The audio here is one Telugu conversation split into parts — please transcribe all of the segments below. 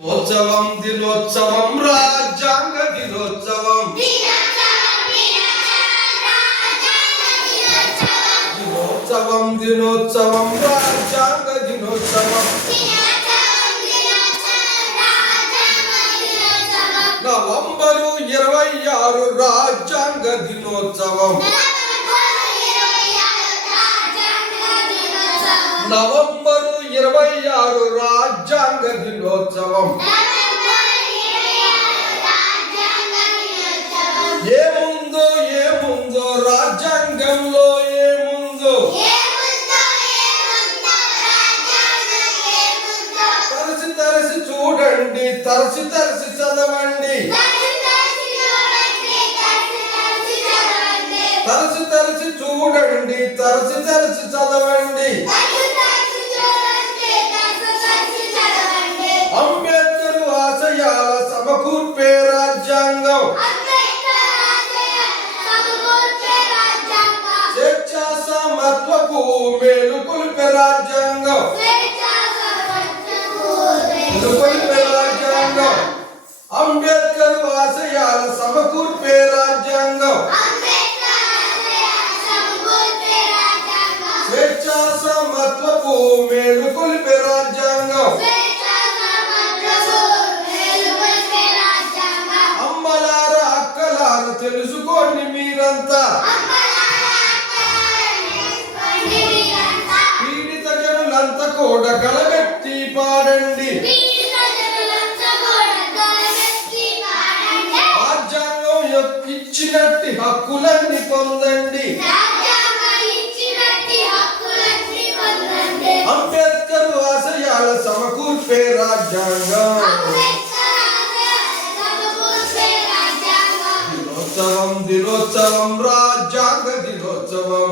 దినోత్సవం దినోత్సవం రాజ్యాంగ దినోత్సవం దినోత్సవం దినోత్సవం రాజ్యాంగ దినోత్సవం నవంబరు 26 రాజ్యాంగ దినోత్సవం నవంబరు 26 రాజ్యాంగ దినోత్సవం ఏముందో రాజ్యాంగంలో ఏముందో తరసి తరసి చూడండి తరసి తరసి చదవండి తరసి తరసి చూడండి తరసి తరసి చదవండి అంబేద్కర్ ఆశయాల సమకూర్పే రాజ్యాంగం స్వేచ్ఛా సమత్వపు మేలుకొల్పే రాజ్యాంగం అంబేద్కర్ ఆశయాల సమకూర్పే రాజ్యాంగం స్వేచ్ఛా సమత్వపు మేలుకొల్పే రాజ్యాంగం అమ్మలార అక్కలార తెలుసుకోండి మీరంతా పీడిత జనులంతా కూడా గలబెట్టి పాడండి రాజ్యాంగం ఇచ్చినట్టి హక్కులన్నీ పొందండి అంబేద్కర్ ఆశయాల సమకూర్పే రాజ్యాంగం దినోత్సవం దినోత్సవం రాజ్యాంగ దినోత్సవం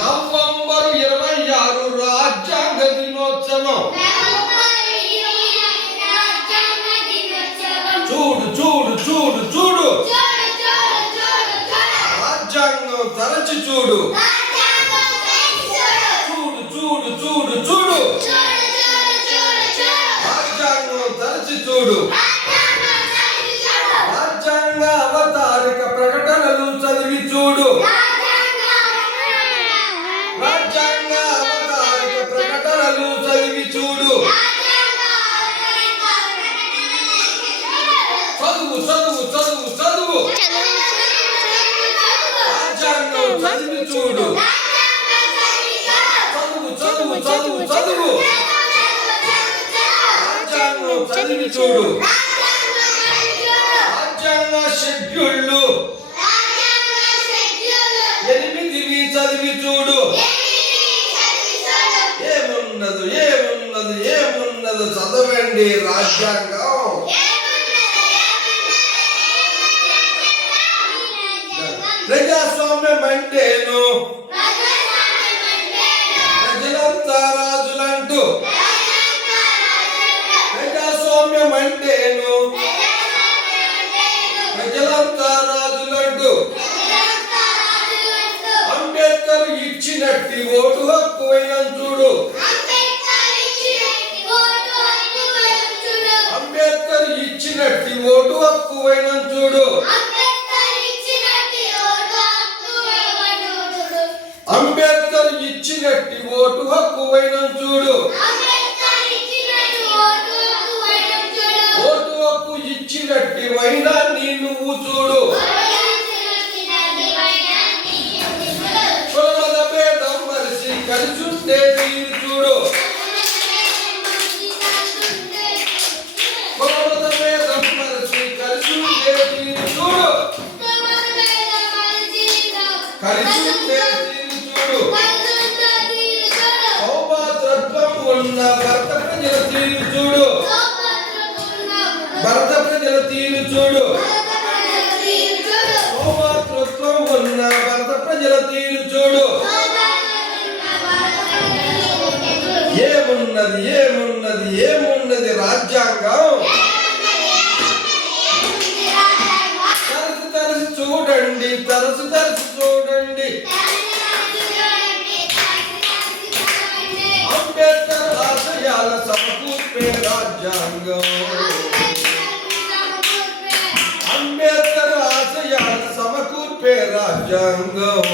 నవంబరు 26 రాజ్యాంగ దినోత్సవం చూడు చూడు చూడు చూడు రాజ్యాంగం తరచి చూడు చూడు చూడు చూడు చూడు రాజ్యాంగం తరచి చూడు రాజ్యాంగ అవతారిక ప్రకటనలు చదివి చూడు రాజ్యాంగ అవతారిక ప్రకటనలు చదివి చూడు చదువు చదువు చదువు చదువు రాజ్యాంగం చదివి చూడు చదువు చదువు చదువు చదువు రాజ్యాంగం చదివి చూడు రాజ్యాంగ షెడ్యూళ్ళు 8ని చదివి చూడు ఏమున్నదో చదవండి రాజ్యాంగం ప్రజాస్వామ్యం అంటేను ప్రజలంతా రాజులంటూ ప్రజాస్వామ్యం అంటేను ప్రజలంతా రాజులంటూ అంబేద్కర్ ఇచ్చినట్టి ఓటు హక్కు చూడు అంబేద్కర్ ఇచ్చినట్టి ఓటు హక్కు చూడు అంబేద్కర్ ఇచ్చినట్టి ఓటు హక్కు చూడు ఓటు హక్కు ఇచ్చినట్టి వైనాన్ని నువ్వు చూడు కులమత భేదం మరిచి కలిసుంటే తీరు చూడు కులమత భేదం మరిచి కలిసుంటే తీరు చూడు కలిసుంటే సౌభాతృత్వం ఉన్న భర్త ప్రజల తీరు చూడు భర్త ప్రజల తీరు చూడు సౌభాతృత్వం ఉన్న భర్త ప్రజల తీరు చూడు ఏమున్నది రాజ్యాంగం తరసి తరసి చూడండి తరసి తరసి చూడండి అంబేద్కర్ రాజ్యాంగం అంబేద్కర్ ఆశయాల సమకూర్పే రాజ్యాంగం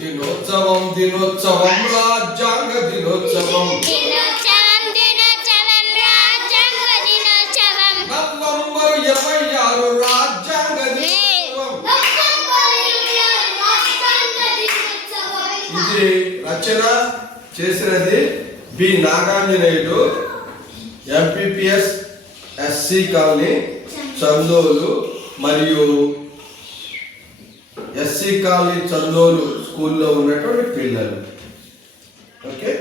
దినోత్సవం దినోత్సవం రాజ్యాంగ దినోత్సవం నవంబర్ 26 రాజ్యాంగ దినోత్సవం ఇది రచన చేసినది B Naganjaneyudu MPPS SC colony Chandolu మరియు ఎస్సీ కాలనీ చందోలు స్కూల్లో ఉన్నటువంటి పిల్లలు. ఓకే.